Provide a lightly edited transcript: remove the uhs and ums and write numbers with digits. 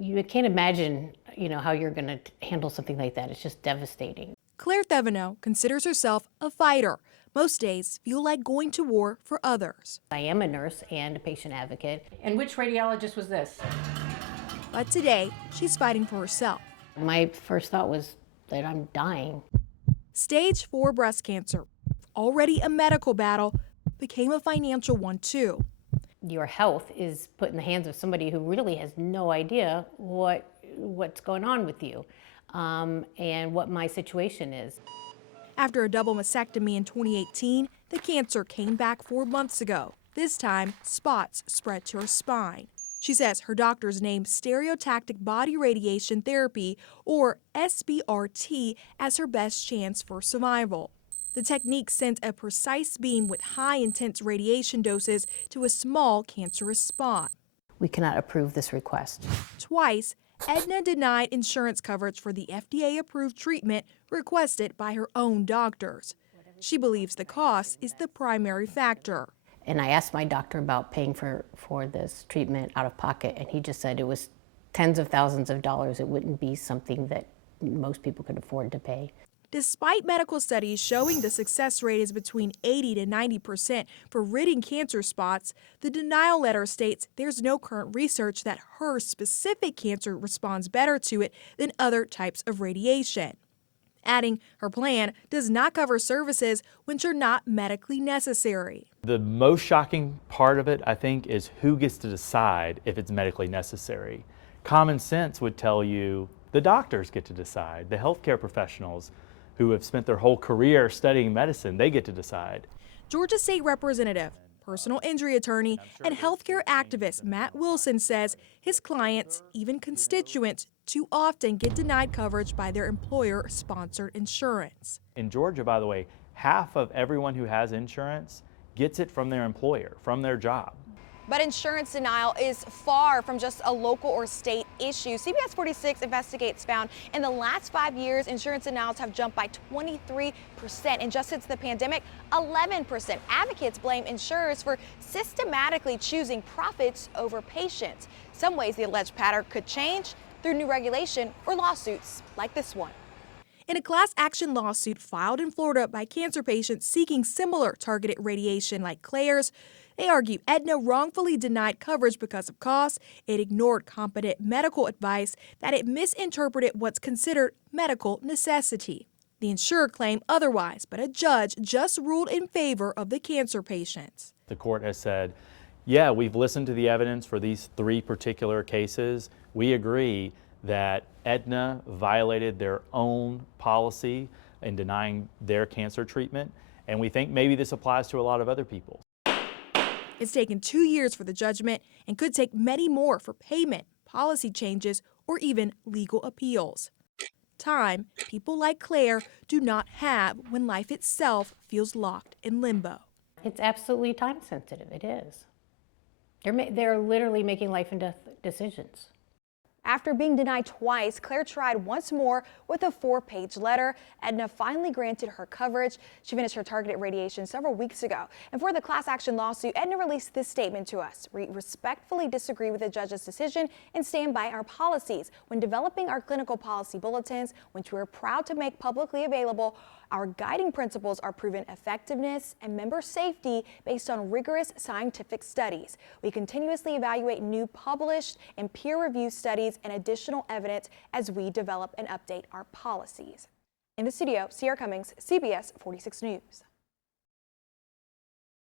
You can't imagine, how you're going to handle something like that. It's just devastating. Claire Thevenot considers herself a fighter. Most days feel like going to war for others. I am a nurse and a patient advocate. And which radiologist was this? But today, she's fighting for herself. My first thought was that I'm dying. Stage 4 breast cancer, already a medical battle, became a financial one too. Your health is put in the hands of somebody who really has no idea what's going on with you, and what my situation is. After a double mastectomy in 2018, the cancer came back 4 months ago. This time, spots spread to her spine. She says her doctors named stereotactic body radiation therapy, or SBRT, as her best chance for survival. The technique sends a precise beam with high-intense radiation doses to a small cancerous spot. We cannot approve this request. Twice, Aetna denied insurance coverage for the FDA-approved treatment requested by her own doctors. She believes the cost is the primary factor. And I asked my doctor about paying for this treatment out of pocket, and he just said it was tens of thousands of dollars. It wouldn't be something that most people could afford to pay. Despite medical studies showing the success rate is between 80 to 90% for ridding cancer spots, the denial letter states there's no current research that her specific cancer responds better to it than other types of radiation. Adding, her plan does not cover services which are not medically necessary. The most shocking part of it, I think, is who gets to decide if it's medically necessary. Common sense would tell you the doctors get to decide, the healthcare professionals who have spent their whole career studying medicine, they get to decide. Georgia State Representative, personal injury attorney, and healthcare activist Matt Wilson says his clients, even constituents, too often get denied coverage by their employer-sponsored insurance. In Georgia, by the way, half of everyone who has insurance gets it from their employer, from their job. But insurance denial is far from just a local or state issue. CBS 46 Investigates found in the last 5 years, insurance denials have jumped by 23%. And just since the pandemic, 11%. Advocates blame insurers for systematically choosing profits over patients. Some ways the alleged pattern could change through new regulation or lawsuits like this one. In a class action lawsuit filed in Florida by cancer patients seeking similar targeted radiation like Claire's, they argue Aetna wrongfully denied coverage because of costs, it ignored competent medical advice, that it misinterpreted what's considered medical necessity. The insurer claimed otherwise, but a judge just ruled in favor of the cancer patients. The court has said, yeah, we've listened to the evidence for these 3 particular cases. We agree that Aetna violated their own policy in denying their cancer treatment, and we think maybe this applies to a lot of other people. It's taken 2 years for the judgment and could take many more for payment, policy changes, or even legal appeals. Time people like Claire do not have when life itself feels locked in limbo. It's absolutely time sensitive. It is. They're literally making life and death decisions. After being denied twice, Claire tried once more with a 4-page letter. Aetna finally granted her coverage. She finished her targeted radiation several weeks ago. And for the class action lawsuit, Aetna released this statement to us. We respectfully disagree with the judge's decision and stand by our policies. When developing our clinical policy bulletins, which we are proud to make publicly available, our guiding principles are proven effectiveness and member safety based on rigorous scientific studies. We continuously evaluate new published and peer-reviewed studies and additional evidence as we develop and update our policies. In the studio, Sierra Cummings, CBS 46 News.